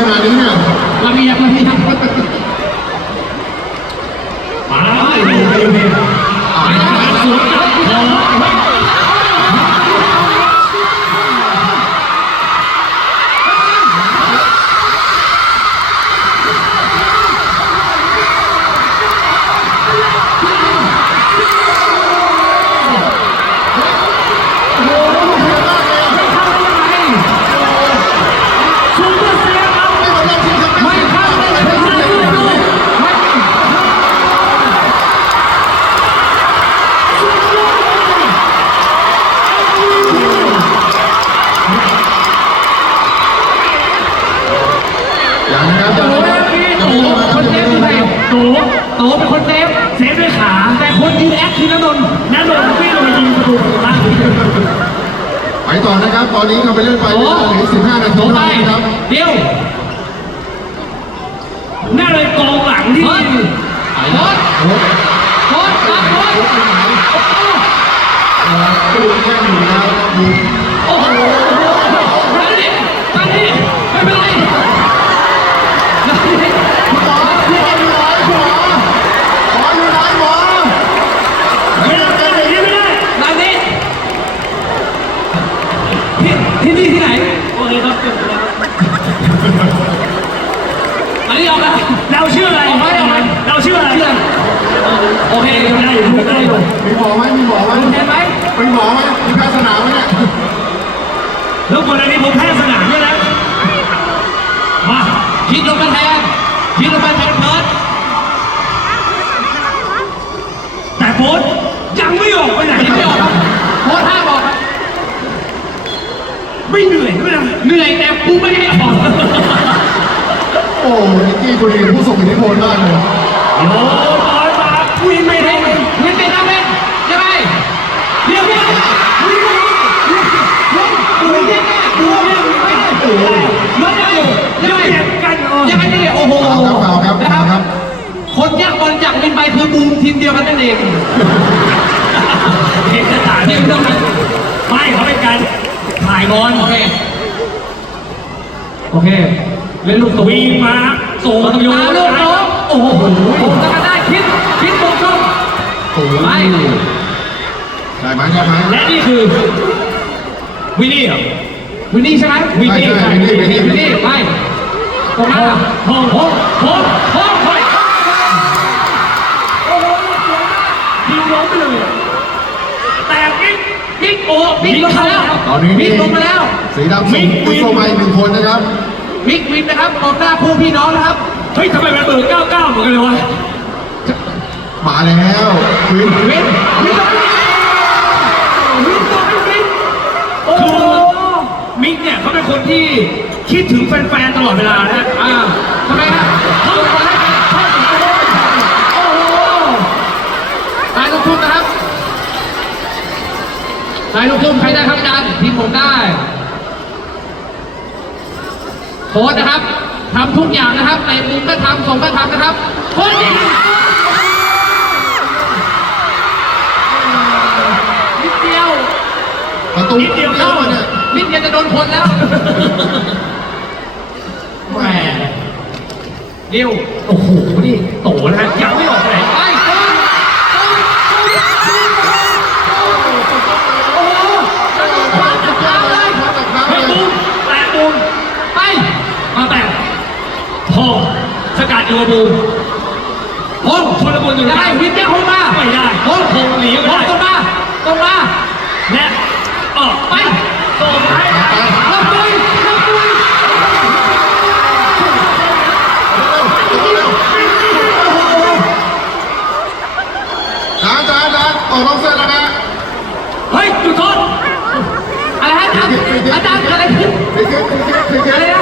ขนาดนี้เนี่ย โตโตเป็นคนเซฟ เซฟด้วยขา แต่คนยืนแอคคือนนนท์นนนท์พี่ลงไปยิงประตูล่างไปต่อนะครับ ตอนนี้เราไปเล่นไปโตเหลือ15 นาทีไปเท่านั้นนะครับเดี๋ยวน่าเลยกองหลังที่ไปแล้วโอ้โหโค้ชครับโค้ชโอ้โหไปไหนเออตูนแค่อยู่แล้วอยู่โอ้โหมาดิมาดิไม่เป็นไร หมอหมออยู่ไหนหมอหมออยู่ไหนหมอ ไม่ได้ไม่ได้ไม่ได้ร้านนี้ ที่ที่นี่ที่ไหน โอเคครับเก็บแล้วอันนี้ออกแล้วเราชื่ออะไรออกไหมออกไหมเราชื่ออะไรชื่อโอเคได้อยู่ได้อยู่มีหมอไหมมีหมอไหมเห็นไหมเป็นหมอไหมมีแพทย์สนามไหมเนี่ยแล้วคนอันนี้ผมแพ้สนามด้วยนะมาคิดลงมาแทนคิดลงมาแทนเพิร์ดแต่โบ๊ทยังไม่ออกไปไหนยังไม่ออกครับโบ๊ทห้าบอกครับ ไม่เหนื่อยไม่เหนื่อยเหนื่อยแต่กูไม่ให้ออกโอ้นิกกี้คุณเองผู้ทรงอิทธิพลมากเลยโอ้บอยมาคุยไม่ได้ไม่ได้นะเว้ยใช่ไหมเดี๋ยวเดี๋ยวคุยไม่ได้คุยไม่ได้คุยไม่ได้คุยไม่ได้โอ้ยมันยังอยู่ยังไงกันยังไงนี่โอ้โหฟาวครับฟาวครับฟาวครับคนแยกบอลจากบินไปคือบูมทีมเดียวกันนั่นเองเอกสารที่ไม่ต้องไม่เขาเป็นการ ถ่ายบอลโอเค โอเค เล่นลูกตัววิ่งมาส่งมาโยนลูกน้องโอ้โหผมจะได้คิดคิดบกช่องโอ้โหไปได้ไหมได้ไหมและนี่คือ วินนี่เหรอวินนี่ใช่ไหมวินนี่ใช่ใช่วินนี่วินนี่วินนี่ไปตรงหน้าโฮงโฮงโฮงโฮง บิ๊กโอ้บิ๊กลงมาแล้วตอนนี้บิ๊กลงมาแล้ว สีดำส่งผู้ชมมาอีกหนึ่งคนนะครับบิ๊กวินนะครับกองหน้าคู่พี่น้องนะครับ เฮ้ยทำไมมันเบอร์99เหมือนกันเลยวะ มาแล้ววินวินวินวินวินตัววินโอ้โหมิกเนี่ยเขาเป็นคนที่คิดถึงแฟนๆตลอดเวลานะอ่าทำไมฮะ นายลูกทุ่งใครได้ครับอาจารย์ทีมผมได้โค้ชนะครับทำทุกอย่างนะครับในมุมก็ทำส่งก็ทำนะครับโค้ชยิงนิดเดียวประตูนิดเดียวเข้าเนี่ยนิดเดียวจะโดนคนแล้วแหมเดียวโอ้โหนี่โตนะฮะยัง สกัดอยู่กับบูมพงชนละมุนอยู่ได้วิทย์แม่พงมาไม่ได้พงพงหนีไม่ได้ตรงมาตรงมาและออกไปส่งให้รับไปรับไปจานจานจานออกนอกเส้นแล้วนะเฮ้ยจุดโทษอะไรฮะอาจารย์อาจารย์เกิดอะไรขึ้นฟรีคิกฟรีคิกฟรีคิกอะไรนะ